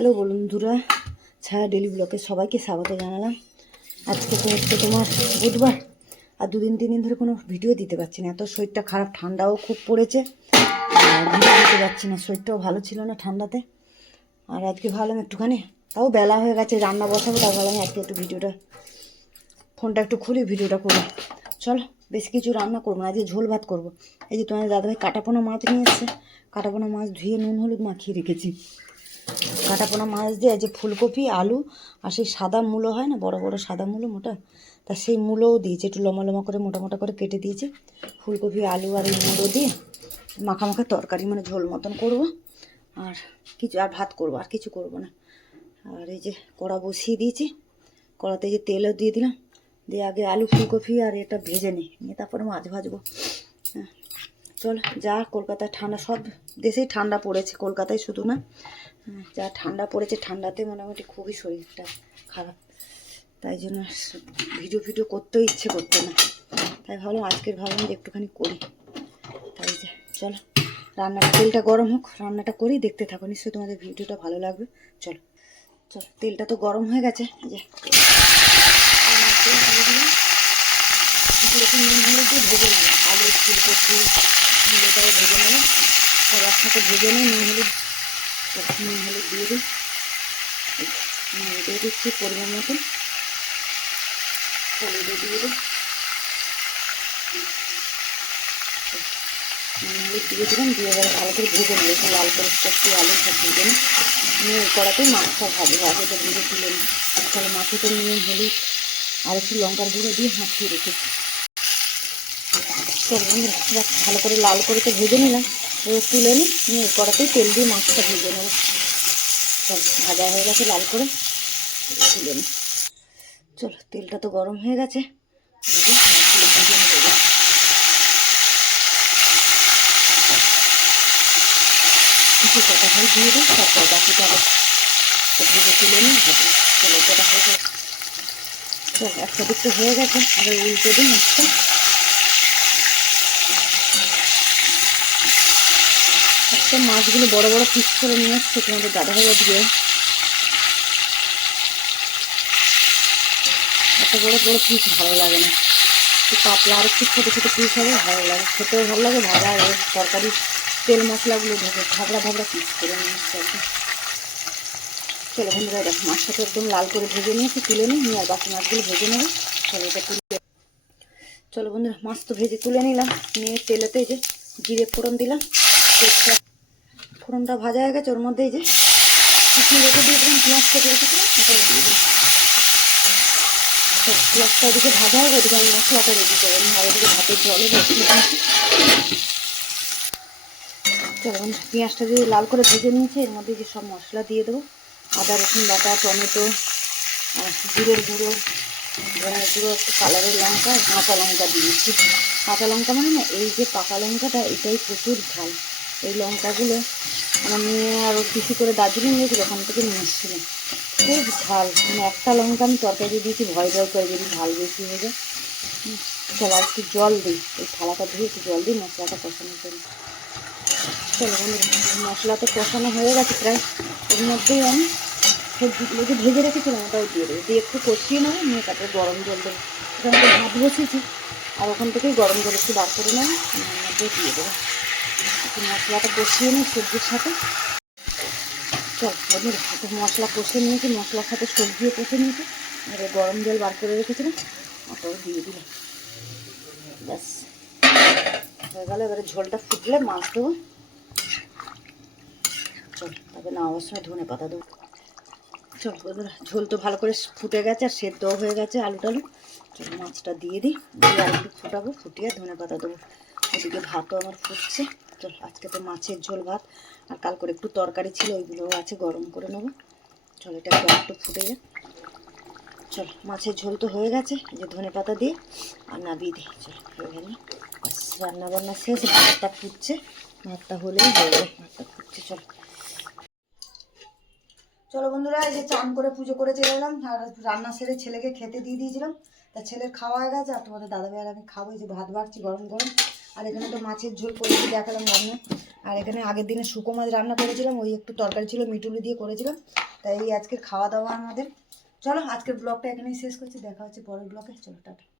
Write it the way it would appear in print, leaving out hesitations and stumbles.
Hello বন্ধুরা, ছায়া daily ব্লগে সবাইকে স্বাগত জানালাম। আজকে তো হচ্ছে তোমার বুধবার, আর দুদিন তিন দিন ধরে কোনো ভিডিও দিতে পারছি না, এত শরীরটা খারাপ, ঠান্ডাও খুব পড়েছে, ভিডিও দিতে পারছি না, শরীরটাও ভালো ছিল না ঠান্ডাতে। আর আজকে ভাবলাম একটুখানি, তাও বেলা হয়ে গেছে, রান্না বসাবো, তাও ভাবলাম আজকে একটু ভিডিওটা, ফোনটা একটু খুলি ভিডিওটা করবো। চলো, বেশি কিছু রান্না করবো না, আজকে ঝোল ভাত করবো। এই যে তোমাদের দাদাভাই কাটাপোনা মাছ নিয়ে এসছে, কাটাপোনা মাছ ধুয়ে নুন হলুদ মাখিয়ে রেখেছি। কাটাপোনা মাছ দিয়ে যে ফুলকপি আলু আর সেই সাদা মূলো হয় না, বড় বড় সাদা মূলো মোটা, তা সেই মূলোও দিয়েছে, একটু লম্বা লম্বা করে মোটা মোটা করে কেটে দিয়েছে। ফুলকপি আলু আর এই মূলো দিয়ে মাখা মাখা তরকারি, মানে ঝোল মতন করবো। আর কিছু আর ভাত করবো, আর কিছু করবো না। আর এই যে কড়া বসিয়ে দিয়েছি, কড়াতে যে তেলও দিয়ে দিলাম, দিয়ে আগে আলু ফুলকপি আর এটা ভেজে নিই, নিয়ে তারপরে মাছ ভাজবো। হ্যাঁ চলো, যা কলকাতায় ঠান্ডা, সব দেশেই ঠান্ডা পড়েছে, কলকাতায় শুধু না, যা ঠান্ডা পড়েছে, ঠান্ডাতে মোটামুটি খুবই শরীরটা খারাপ, তাই জন্য ভিডিও করতেও ইচ্ছে করতে না, তাই ভাবলাম যে একটুখানি করি। তাই যে চলো, রান্নাটা, তেলটা গরম হোক, রান্নাটা করি, দেখতে থাকো, নিশ্চয়ই তোমাদের ভিডিওটা ভালো লাগবে। চলো চলো, তেলটা তো গরম হয়ে গেছে, যে নুন হলুদ দিয়ে ভেজে নেবো, আলু ফুলকপি মূলোটাও ভেজে নেবো, সব একসাথে ভেজে নিই। নুন হলুদ দিয়ে দিই, দিয়ে দিচ্ছি পরিমাণ মতন, হলুদও দিয়ে দিই, নুন হলুদ দিয়ে দিলাম, দিয়ে এবারে ভালো করে ভেজে নেবো, একটু লাল করে কপি আলু সব ভেজে নিই, নিয়ে কড়াতেই মাছটা ভাজবো, আগে তো ভেজে তুলে নিই। তাহলে মাছে তো নুন হলুদ আর একটু লঙ্কার গুঁড়ো দিয়ে মাখিয়ে রেখেছি। চল বন্ধুরা, ভালো করে লাল করে তো ভেজে নিলাম, এবার তুলে নিয়ে কড়াতেই তেল দিয়ে মাছটা ভেজে নেবো। চল, ভাজা হয়ে গেছে লাল করে, তুলে নিই। চলো, তেলটা তো গরম হয়ে গেছে, ভেজে নেবো। কিছু কটা হয়ে দিয়ে দিই, তারপর বাকিটা আবার ভেজে তুলে নিই, ভাজি। চলো, কটা হয়ে গেছে, চল একটা দিকটা হয়ে গেছে, আবার উল্টে দিই মাছটা। একটা মাছগুলো বড় বড় পিস করে নিয়ে এসছে তোমাদের দাদাভাই, দিয়ে এত বড় বড় পিস ভালো লাগে না, একটু পাতলা আর একটু ছোটো ছোটো পিস হবে, ভালো লাগে, খেতেও ভালো লাগে, ভাজা আর তরকারি তেল মশলাগুলো ঢোকে, ধাবড়া পিস করে নিয়ে এসছে একদম। চলো বন্ধুরা, দেখো মাছটা তো একদম লাল করে ভেজে নিয়েছি, তুলে নিই, আর বাকি মাছগুলো ভেজে নেবো। চলো এটা তুলে, চলো বন্ধুরা, মাছ তো ভেজে তুলে নিলাম, নিয়ে তেলেতে যে জিরে ফোড়ন দিলাম, ফোড়নটা ভাজা হয়ে গেছে, ওর মধ্যে এই যে রেখে দিয়েছিলাম পেঁয়াজ কেটে রেখেছিলাম, সেটা দিয়ে দিলাম। পেঁয়াজটা ওদিকে ভাজা হবে, ওদিকে আমি মশলাটা রেডি করে নিই, আর ওদিকে ভাতের জলে বসিয়ে দিয়েছি। চলো পেঁয়াজটা দিয়ে লাল করে ভেজে নিয়েছি, এর মধ্যে যে সব মশলা দিয়ে দেবো, আদা রসুন বাটা, টমেটো, জিরের গুঁড়ো, ধনের গুঁড়ো, একটু কালারের লঙ্কা, কাঁচা লঙ্কা দিয়েছি। কাঁচা লঙ্কা মানে না, এই যে পাকা লঙ্কাটা, এটাই প্রচুর ঝাল। এই লঙ্কাগুলো আমার নিয়ে আরও কিছু করে দার্জিলিং গিয়েছিল, ওখান থেকে নিয়ে এসেছিলাম, খুব ঝাল, মানে একটা লঙ্কা আমি তরকারি দিয়েছি, ভয় করে যদি ঝাল বেশি হয়ে যায়। চলো আর একটু জল দিই, এই থালাটা ধুয়ে একটু জল দিই মশলাটা কষানোর জন্য। চলো বন্ধুরা, মশলাটা কষানো হয়ে গেছে প্রায়, এর মধ্যেই আমি সবজিগুলো যে ভেজে রেখেছিলাম ওটাও দিয়ে দেবো, দিয়ে একটু কষিয়ে নেবো, নিয়ে তারপরে গরম জল দেবো। ওখান থেকে ভাত বসিয়েছি, আর ওখান থেকেই গরম জল একটু বার করে নেবো, ওর মধ্যে দিয়ে দেবো, একটু মশলাটা কষিয়ে নিই সবজির সাথে। চল বন্ধুরা, একটু মশলা কষে নিয়েছি, মশলার সাথে সবজিও কষে নিয়েছি, আর গরম জল বার করে রেখেছিলাম ওটাও দিয়ে দিলাম, ব্যাস হয়ে গেল। এবারে ঝোলটা ফুটলে মাছ দেবো। চল, তারপরে নামাবার সময় ধনে পাতা দেবো। চল বন্ধুরা, ঝোল তো ভালো করে ফুটে গেছে, আর সেদ্ধও হয়ে গেছে আলু টালু। চল মাছটা দিয়ে দিই, দিয়ে আর একটু ফুটাবো, ফুটিয়ে ধনে পাতা দেবো। ওদিকে ভাতও আমার ফুটছে। চল, আজকে তো মাছের ঝোল ভাত, আর কাল করে একটু তরকারি ছিল, ওইগুলোও আছে, গরম করে নেবো। চল, এটা একটু ফুটে যায়। চল, মাছের ঝোল তো হয়ে গেছে, যে ধনে পাতা দিয়ে আর নাবিয়ে দিই। চল, হয়ে গেল, রান্নাবান্না শেষ, ভাতটা ফুটছে, ভাতটা হলেই হয়ে যায়, ভাতটা ফুটছে। চল চলো বন্ধুরা, এই যে চান করে পুজো করে চলে এলাম, আর রান্না সেরে ছেলেকে খেতে দিয়ে দিয়েছিলাম, তা ছেলের খাওয়া হয়ে গেছে, আর তোমাদের দাদাভাই আর আমি খাবো। এই যে ভাত বাড়ছি গরম গরম, আর এখানে তো মাছের ঝোল করে দেখালাম রান্না, আর এখানে আগের দিনে শুকো মাছ রান্না করেছিলাম, ওই একটু তরকারি ছিল মিটুলি দিয়ে করেছিলাম। তাই এই আজকের খাওয়া দাওয়া আমাদের। চলো আজকের ব্লগটা এখানেই শেষ করছি, দেখা হচ্ছে পরের ব্লগে। চলো টাটা।